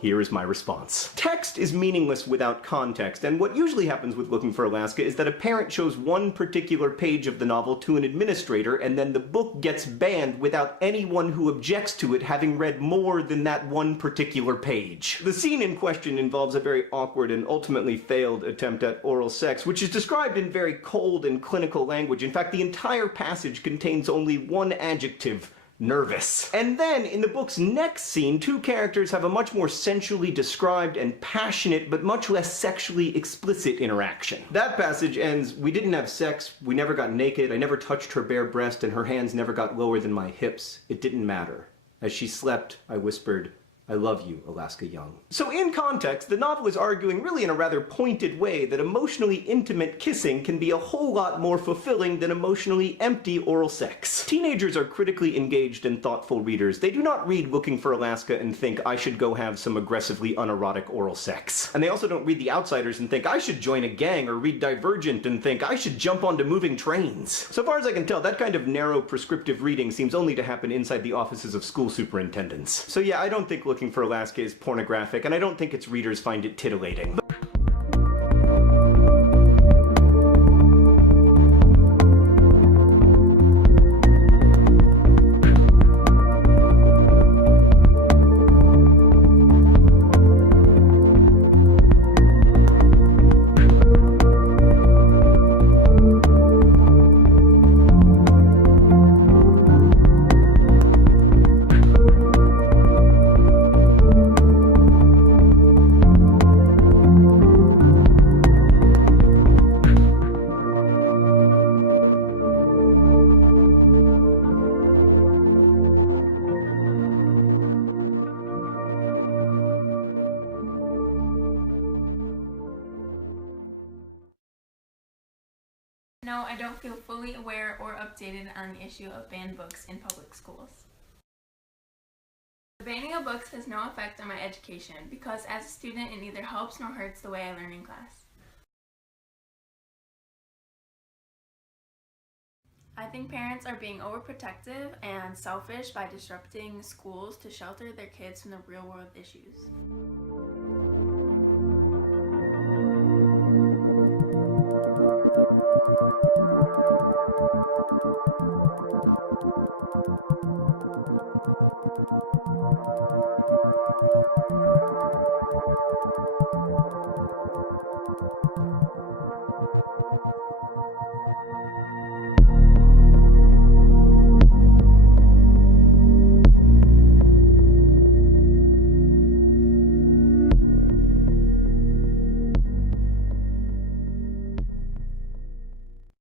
Here is my response. Text is meaningless without context, and what usually happens with Looking for Alaska is that a parent shows one particular page of the novel to an administrator, and then the book gets banned without anyone who objects to it having read more than that one particular page. The scene in question involves a very awkward and ultimately failed attempt at oral sex, which is described in very cold and clinical language. In fact, the entire passage contains only one adjective: nervous. And then, in the book's next scene, two characters have a much more sensually described and passionate, but much less sexually explicit interaction. That passage ends, "We didn't have sex, we never got naked, I never touched her bare breast, and her hands never got lower than my hips. It didn't matter. As she slept, I whispered, 'I love you, Alaska Young.'" So in context, the novel is arguing really in a rather pointed way that emotionally intimate kissing can be a whole lot more fulfilling than emotionally empty oral sex. Teenagers are critically engaged and thoughtful readers. They do not read Looking for Alaska and think, "I should go have some aggressively unerotic oral sex." And they also don't read The Outsiders and think, "I should join a gang," or read Divergent and think, "I should jump onto moving trains." So far as I can tell, that kind of narrow prescriptive reading seems only to happen inside the offices of school superintendents. So yeah, I don't think Looking for Alaska is pornographic, and I don't think its readers find it titillating. No, I don't feel fully aware or updated on the issue of banned books in public schools. The banning of books has no effect on my education because as a student it neither helps nor hurts the way I learn in class. I think parents are being overprotective and selfish by disrupting schools to shelter their kids from the real world issues.